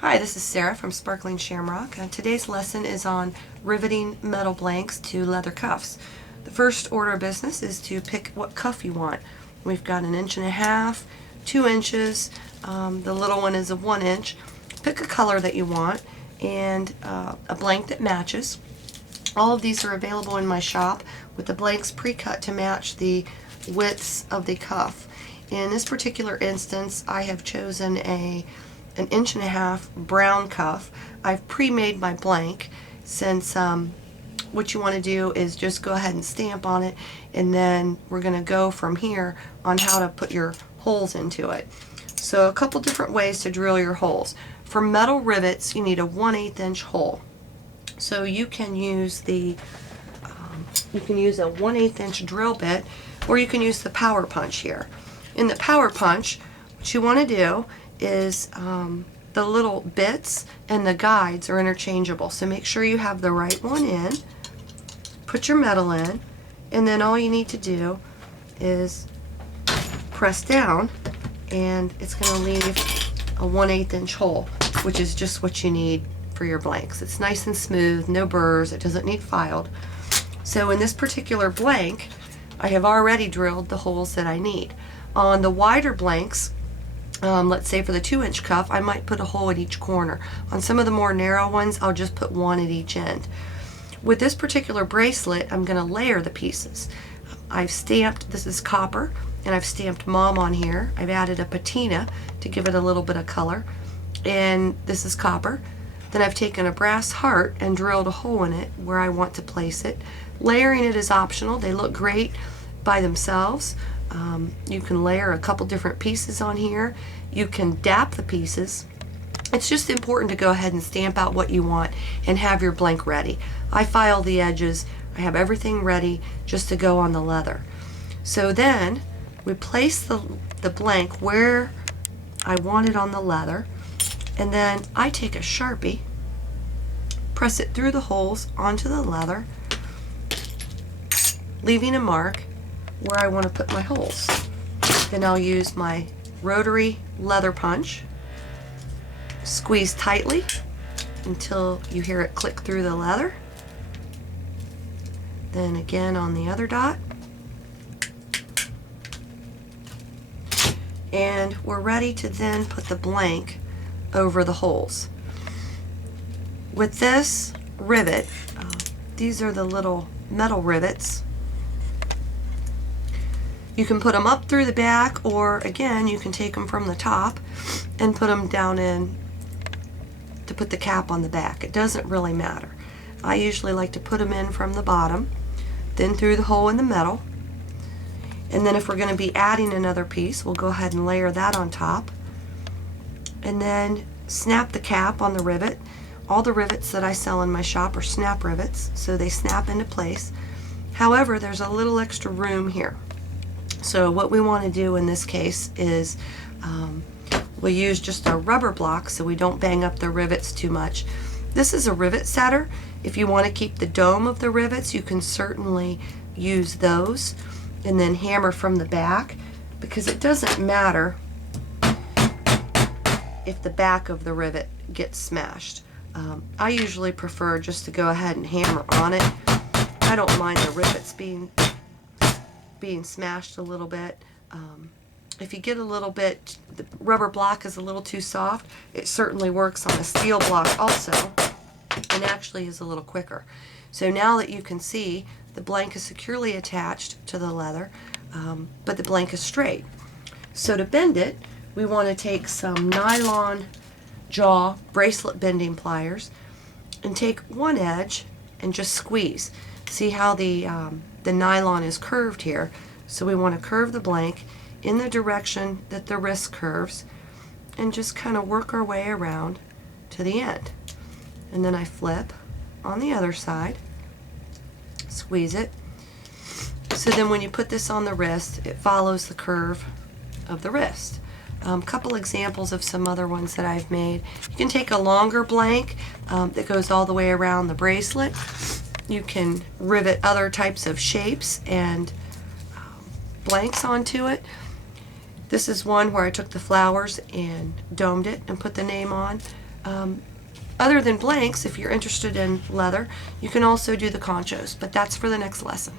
Hi, this is Sarah from Sparkling Shamrock. Today's lesson is on riveting metal blanks to leather cuffs. The first order of business is to pick what cuff you want. We've got 1.5 inches, 2 inches, the little one is a 1 inch. Pick a color that you want and a blank that matches. All of these are available in my shop with the blanks pre-cut to match the widths of the cuff. In this particular instance, I have chosen an 1.5 inch brown cuff. I've pre-made my blank since what you want to do is just go ahead and stamp on it, and then we're going to go from here on how to put your holes into it. So a couple different ways to drill your holes. For metal rivets, you need a 1/8 inch hole. So you can use a 1/8 inch drill bit, or you can use the power punch here. In the power punch, what you want to do is the little bits and the guides are interchangeable, so make sure you have the right one in, put your metal in, and then all you need to do is press down and it's going to leave a 1/8 inch hole, which is just what you need for your blanks. It's nice and smooth, no burrs, it doesn't need filed. So in this particular blank, I have already drilled the holes that I need. On the wider blanks, let's say for the 2 inch cuff, I might put a hole at each corner. On some of the more narrow ones, I'll just put one at each end. With this particular bracelet, I'm going to layer the pieces. I've stamped, this is copper, and I've stamped Mom on here. I've added a patina to give it a little bit of color, and this is copper. Then I've taken a brass heart and drilled a hole in it where I want to place it. Layering it is optional. They look great by themselves. You can layer a couple different pieces on here. You can dap the pieces. It's just important to go ahead and stamp out what you want and have your blank ready. I file the edges. I have everything ready just to go on the leather. So then we place the blank where I want it on the leather, and then I take a Sharpie, press it through the holes onto the leather, leaving a mark where I want to put my holes. Then I'll use my rotary leather punch, squeeze tightly until you hear it click through the leather. Then again on the other dot. And we're ready to then put the blank over the holes. With this rivet, these are the little metal rivets. You can put them up through the back, or again, you can take them from the top and put them down in to put the cap on the back. It doesn't really matter. I usually like to put them in from the bottom, then through the hole in the metal. And then if we're going to be adding another piece, we'll go ahead and layer that on top. And then snap the cap on the rivet. All the rivets that I sell in my shop are snap rivets, so they snap into place. However, there's a little extra room here. So what we want to do in this case is we'll use just a rubber block so we don't bang up the rivets too much. This is a rivet setter. If you want to keep the dome of the rivets, you can certainly use those and then hammer from the back, because it doesn't matter if the back of the rivet gets smashed. I usually prefer just to go ahead and hammer on it. I don't mind the rivets being smashed a little bit. If you get a little bit, the rubber block is a little too soft, it certainly works on a steel block also, and actually is a little quicker. So now that you can see, the blank is securely attached to the leather, but the blank is straight. So to bend it, we want to take some nylon jaw bracelet bending pliers and take one edge and just squeeze. See how the nylon is curved here, so we want to curve the blank in the direction that the wrist curves and just kind of work our way around to the end. And then I flip on the other side, squeeze it. So then when you put this on the wrist, it follows the curve of the wrist. Couple examples of some other ones that I've made. You can take a longer blank that goes all the way around the bracelet. You can rivet other types of shapes and blanks onto it. This is one where I took the flowers and domed it and put the name on. Other than blanks, if you're interested in leather, you can also do the conchos, but that's for the next lesson.